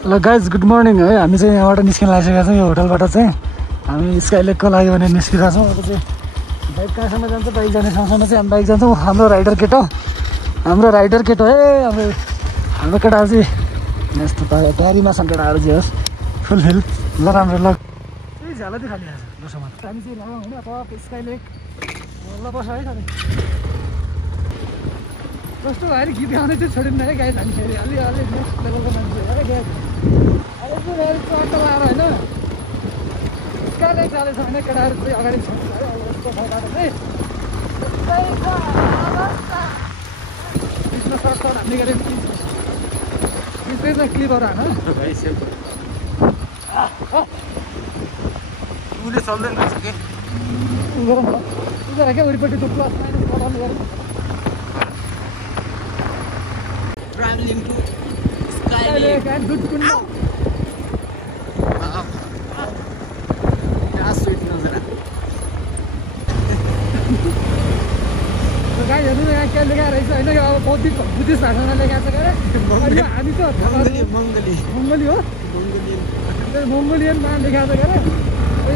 ल guys good morning है। हामी चाहिँ यहाँबाट निस्किन लागिसकेका छौँ। यो होटलबाट चाहिँ हामी स्काइलेकको लागि भनेर निस्किरहेको छौँ। अब चाहिँ बाइक कहाँसम्म जान्छ, बाइक जाने ठाउँसम्म चाहिँ हामी बाइक जान्छौँ। हाम्रो राइडर केटो है। अब हाम्रो केटाहरू चाहिँ यस्तो तयारीमा छन् केटाहरू चाहिँ होस् फुलफिल ल राम्रो ल त्यही झ्याला चाहिँ खाली आएको छ लसम्म हामी चाहिँ लगाउँ होइन अब स्काइलेक ल बस है खालि कस्तो भयो गीत गाउने चाहिँ छोडिन्न है गाइज। हामी फेरि अलि नेक्स्ट लेभलको मान्छे है गाइज। अहिले चाहिँ चट्ट लाएर होइन स्काइलेक जाँदैछ भने केटाहरू चाहिँ अगाडि छोड्छ है। अब यस्तो ठाउँबाट चाहिँ बिचमा सर्ट हान्ने गरेर बिचमा क्लिपहरू हान उसले चल्दैन रहेछ कि गरौँ न उनीहरू क्या वरिपट्टि त्यो प्लस माइनस बनाउनु गरौँ। Traveling to Skylake and good to know. Wow. क्या स्वीट नजर गाई हेर्नु न यहाँ के लेखाएको रहेछ होइन। यो अब बुद्धिस्ट भाषामा लेखाएको छ क्या हामी त मङ्गली हो मङ्गोलियनमा लेखाएको छ क्या।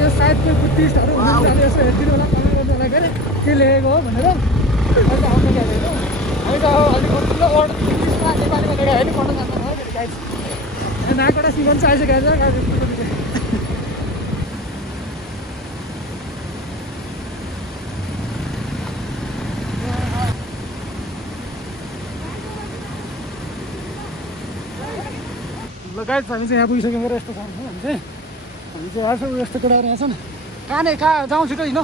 यो सायद त्यो बुद्धिस्टहरू हुनुहुन्छ यसो हेरिदिनु होला कमेन्ट गर्नु होला क्या के लेखेको हो भनेर अहिले आउने क्या होइन। हामी त अलिक ठुलो वर्ड इङ्ग्लिसमा नेपालीमा लेखायो भने पढ्न जान्दैन है गाइज। नाकबाट सिमन चाहिँ आइसकेको छ गाइज। ल गाइज हामी चाहिँ यहाँ पुगिसक्यौँ यस्तो ठाउँ हामी चाहिँ आएको यस्तो केटाहरू यहाँ छन्। कहाँ जाउँ छिटो हिँड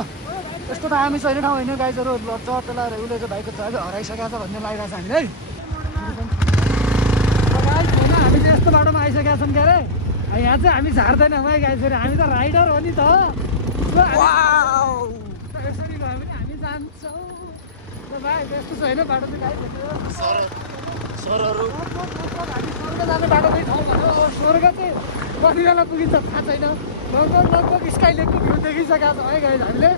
यस्तो त हामी छैन ठाउँ होइन गाइजहरू चट्ट लाएर उसले चाहिँ भाइको चाहिँ हराइसकेको छ भन्ने लागिरहेको छ हामीलाई। गाइज होइन हामी चाहिँ यस्तो बाटोमा आइसकेका छौँ क्या अरे। यहाँ चाहिँ हामी झार्दैनौँ है गाइज। फेरि हामी त राइडर हो नि त यसरी भयो भने हामी जान्छौँ भाइ। त्यस्तो छैन बाटो चाहिँ गाइज हामी स्वर्ग जाने बाटो चाहिँ ठाउँ भन्यो। स्वर्ग चाहिँ कति बेला पुगिन्छ थाहा छैन। लगभग स्काइलेकको भ्यू देखिसकेका छौँ है गाइज हामीले।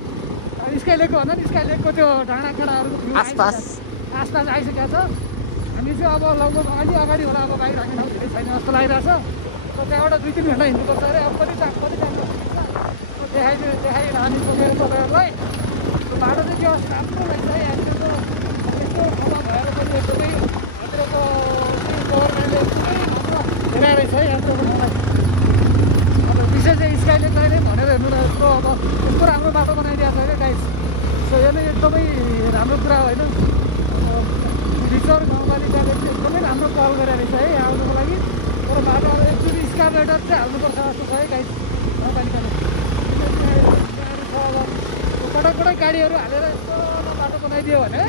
स्काइलेकको भन्दा नि स्काइलेकको त्यो डाँडाकाँडाहरूको भ्यू आसपास आइसकेको छ। हामी चाहिँ अब लगभग अलि अगाडि होला अब बाइक राख्ने ठाउँ धेरै छैन जस्तो लागिरहेछ। त्यहाँबाट 2-3 घन्टा हिँड्नुपर्छ अरे। अब कति टाइम देखाइरहने सोधेर तपाईँहरूलाई त्यो बाटो चाहिँ त्यो राम्रो रहेछ है। हामीहरूको यस्तो ठाउँमा भएर पनि एकदमै हजुरको गभर्मेन्टले धेरै रहेछ है हाम्रो ठाउँलाई। अब विशेष चाहिँ स्काइलेकलाई नै भनेर हेर्नु न यस्तो अब यस्तो राम्रो बाटो बनाइदिएको छ क्या गाइज। सो यो नै एकदमै राम्रो कुरा होइन। रिसर गाउँपालिकाले चाहिँ एकदमै राम्रो कल गरेर रहेछ है यहाँ आउनुको लागि। तर बाटो अब एक्चुअली स्कार्लेटर चाहिँ हाल्नुपर्छ जस्तो छ है गाइज गाउँपालिकाले। अब पटक गाडीहरू हालेर यस्तो बाटो बनाइदियो भने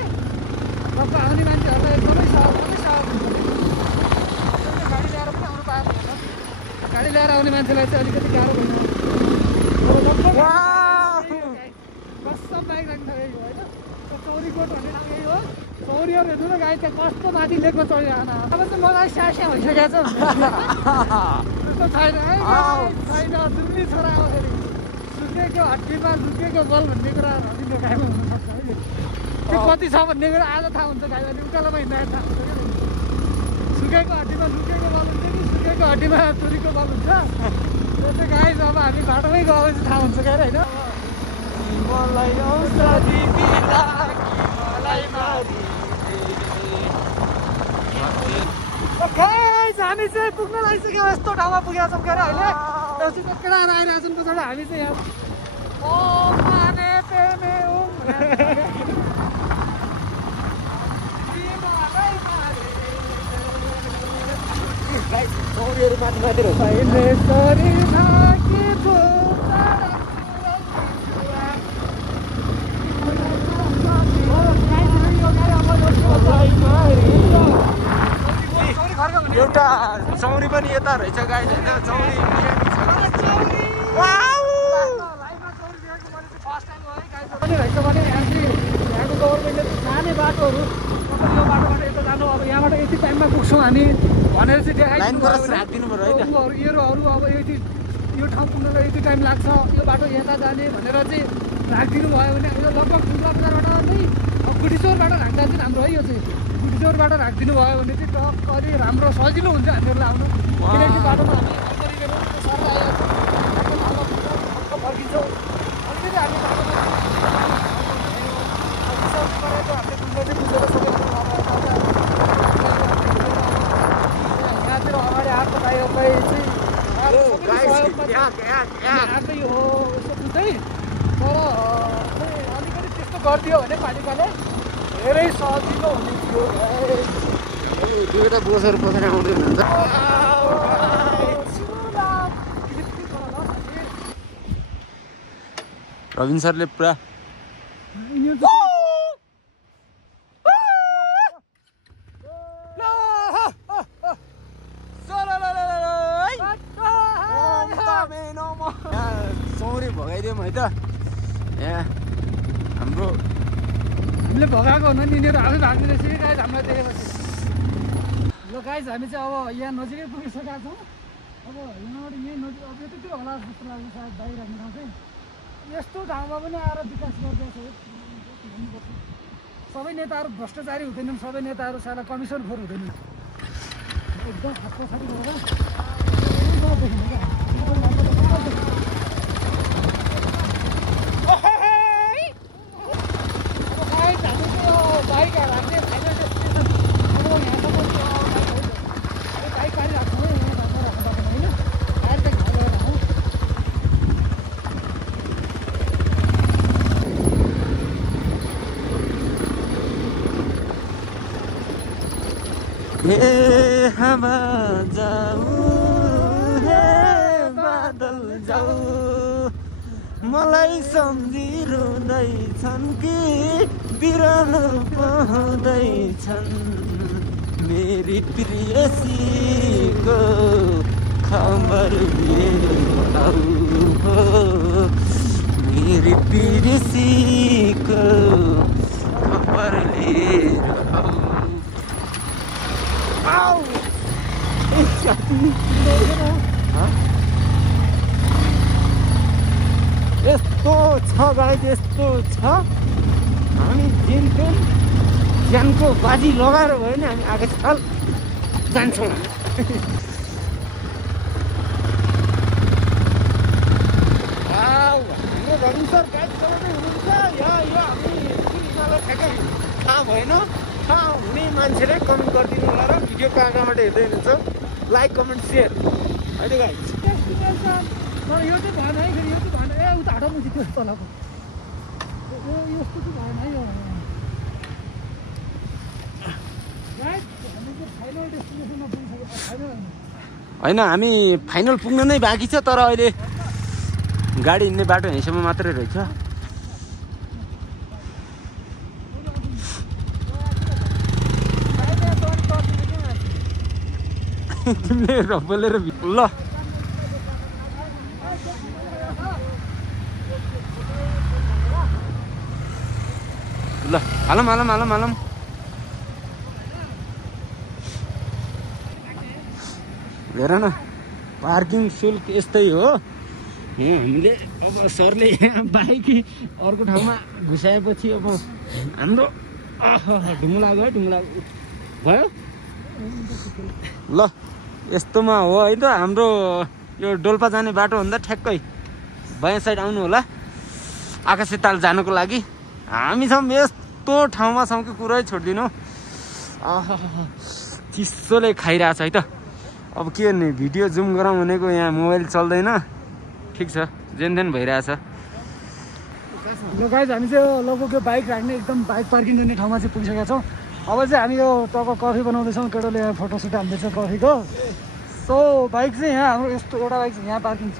टक्क आउने मान्छेहरूलाई एकदमै सहज हुन्छ। गाडी ल्याएर पनि आउनु पाएको छैन। गाडी ल्याएर आउने मान्छेलाई चाहिँ अलिकति गाह्रो भएन। कस्तो बाइक राख्नु यही हो होइन। चौरीकोट भन्ने ठाउँ यही हो। चौरीहरू हेर्नु न गाई त्यहाँ कस्तो माथि लेकमा चढिरहन। अब चाहिँ मलाई स्यास्या भइसकेको छ त्यस्तो छैन है छैन। जुम्ली छोरा अब फेरि सुकेको हड्डीमा लुकेको बल भन्ने कुरा हड्डीको गाईमा हुनसक्छ है। त्यो कति छ भन्ने कुरा आज थाहा हुन्छ गाई भने उकालोमा हिँड्दाखेरि थाहा हुन्छ क्या। सुकेको हड्डीमा लुकेको बल हुन्छ कि सुकेको हड्डीमा चोरीको बल हुन्छ त्यो चाहिँ गाई अब हामी बाटोमै गएपछि थाहा हुन्छ क्या होइन। हामी चाहिँ पुग्न लागिसक्यौँ यस्तो ठाउँमा पुगेका छौँ क्या अहिले। केटाहरू आइरहेको छन् पछाडि हामी चाहिँ यहाँ एउटा चौरी पनि यता रहेछ गाइज होइन। चौरी पनि रहेछ भने यहाँ चाहिँ यहाँको गभर्मेन्टले जाने बाटोहरू यो बाटोबाट यता जानु अब यहाँबाट यति टाइममा पुग्छौँ हामी भनेर चाहिँ देखाइदिनु पऱ्यो है। अरू अब यो ठाउँ पुग्नलाई यति टाइम लाग्छ यो बाटो यता जाने भनेर चाहिँ राखिदिनु भयो भने यो लगभग दुर्गा बजारबाट नै गुडिचौरबाट राख्दा चाहिँ राम्रो है यो चाहिँ गुडिचौरबाट राखिदिनु भयो भने चाहिँ टक्क अलि राम्रो सजिलो हुन्छ हामीहरूलाई आउनु किनकि बाटोमा हामी अन्तरिकहरू सर आइहाल्छ फर्किन्छौँ अलिकति हामी बाटोमा हामीले बुझ्न चाहिँ बुझेर यहाँतिर अगाडि आएको भाइहरूलाई चाहिँ आएकै हो यसो बुझ्दै तर अलिकति त्यस्तो गरिदियो भने पालिकाले धेरै सजिलो हुने थियो दुईवटा बोसर पसेर आउँदैन हुन्छ रविन सरले पुरा चौरी भगाइदिउँ है त यहाँ हाम्रो हामीले भगाएको हुन नि यिनीहरू आफै भाग्ने रहेछ कि गाइज हामीलाई देखेपछि ल गाइज हामी चाहिँ अब यहाँ नजिकै पुगिसकेका छौँ अब यहाँबाट यहीँ नजिक अब यतातिर होला जस्तो लाग्छ सायद बाहिर राख्ने ठाउँ चाहिँ यस्तो ठाउँमा पनि आएर विकास गरिदिएको छ भन्नुपर्छ सबै नेताहरू भ्रष्टाचारी हुँदैनन् सबै नेताहरू साला कमिसन खोर हुँदैनन् एकदम हात पछाडि गएर देखिनु क्या बाइक राख्ने फाइनल डेस्टिनेसन अब यहाँसम्म बाइक गाडी राख्छौँ है यहाँ राख्नु राख्नु होइन गाडी चाहिँ घर गएर हौ हे हवा जाऊ हे बादल जाऊ मलाई सम्झिरहँदैछन् कि बिरालो पाउँदैछन् मेरी प्रियसीको खबर लिएर हो मेरी प्रियसीको खबर लिएर आऊ यस्तो छ गाइस यस्तो छ हामी जेनतेन ज्यानको बाजी लगाएर भयो भने हामी आएको साल जान्छौँ हाम्रो रविन सर गाइड चलाउँदै हुनुहुन्छ यहाँ यो हामी ठ्याक्कै थाहा भएन थाहा हुने मान्छेले कमेन्ट गरिदिनु होला र भिडियो कहाँबाट हेर्दै हुनुहुन्छ लाइक कमेन्ट सेयर होइन गाइस यो चाहिँ भएन है फेरि यो चाहिँ भएन ए उता हटाउनु थियो त्यो तलको यस्तो चाहिँ भएन है यो होइन हामी फाइनल पुग्न नै बाँकी छ तर अहिले गाडी हिँड्ने बाटो यहीँसम्म मात्रै रहेछ तिमीले बोलेर ल ल हालौँ हालौँ हालौँ हालौँ हेर न पार्किङ शुल्क यस्तै हो यहाँ हामीले अब सरले यहाँ बाइक अर्को ठाउँमा घुसाएपछि अब हाम्रो ढुङ्गा गयो भयो ल यस्तोमा हो है त हाम्रो यो डोल्पा जाने बाटोभन्दा ठ्याक्कै बायाँ साइड आउनु होला आकाशे ताल जानुको लागि हामी छौँ यस्तो ठाउँमा छौँ कि कुरै छोडिदिनु चिसोले खाइरहेछ है त अब के गर्ने भिडियो जुम गरौँ भनेको यहाँ मोबाइल चल्दैन ठिक छ जेनदेन भइरहेछ ल गाइज हामी चाहिँ लगभग यो बाइक राख्ने एकदम बाइक पार्किङ गर्ने ठाउँमा चाहिँ पुगिसकेका छौँ अब चाहिँ हामी यो तब कफी बनाउँदैछौँ केटोले यहाँ फोटोसुट हाल्दैछ कफीको सो बाइक चाहिँ यहाँ हाम्रो यस्तो एउटा बाइक चाहिँ यहाँ पार्किङ छ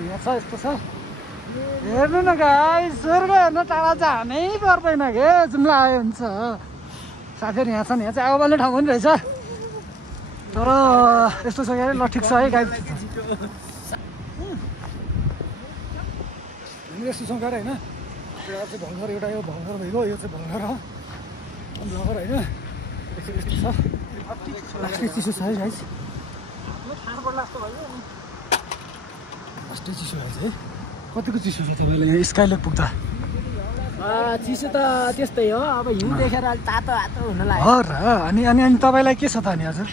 यहाँ छ यस्तो छ हेर्नु न गाइस स्वर्ग हेर्न टाढा चाहिँ हानै पर्दैन के जुम्ला आयो हुन्छ साथीहरू यहाँ छन् यहाँ चाहिँ आगो बाल्ने ठाउँ पनि रहेछ तर यस्तो छ क्या ल ठिक छ है गाइस हामी यस्तो छौँ गएर होइन एउटा चाहिँ भङ्गर एउटा यो भङ्गर भइगयो यो चाहिँ भङ्गर हो भङ्गर होइन यस्तो चिसो छ है गाइस अस्ति चिसो भएछ है कतिको चिसो छ तपाईँलाई यहाँ स्काइलेक पुग्दा चिसो त त्यस्तै हो अब हिउँ देखेर अलि तातो तातो हुन लाग्यो हो र अनि अनि अनि तपाईँलाई के छ त अनि हजुर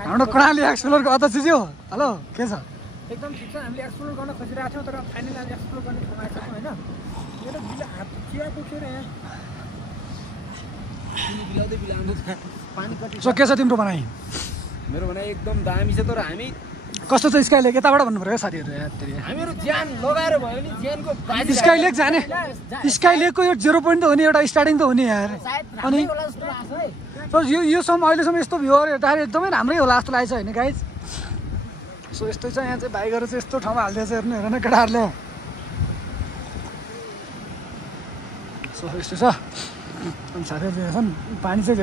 हाम्रो कर्णाली एक्सप्लोरको अध्यक्षज्यू हेलो के छ एकदम ठिक छ हामीले एक्सप्लोर गर्न खोजिरहेको थियौँ तर फाइनली हामी एक्सप्लोर गर्ने ठाउँ आइसक्यौँ होइन मेरो बिला हात चिया पुग्थ्यो यहाँ बिलाउँदै बिलाउनु पानी कति सो के छ तिम्रो भनाइ मेरो भनाइ एकदम दामी छ तर हामी कस्तो छ स्काइलेक यताबाट भन्नु पऱ्यो साथीहरू हामीहरू ज्यान लगाएर भयो नि ज्यानको बाजी स्काइलेक जाने स्काइलेकको यो 0 पोइन्ट त हो नि एउटा स्टार्टिङ त हो नि यार अनि योसम्म अहिलेसम्म यस्तो भ्यूहरू हेर्दाखेरि एकदमै राम्रै होला जस्तो लागेको छ होइन गाइज सो यस्तै छ यहाँ चाहिँ बाइकहरू चाहिँ यस्तो ठाउँमा हालिदिएछ हेर्नु हेर न केटाहरूले सो यस्तो छ अनि साथीहरू चाहिँ पानी चाहिँ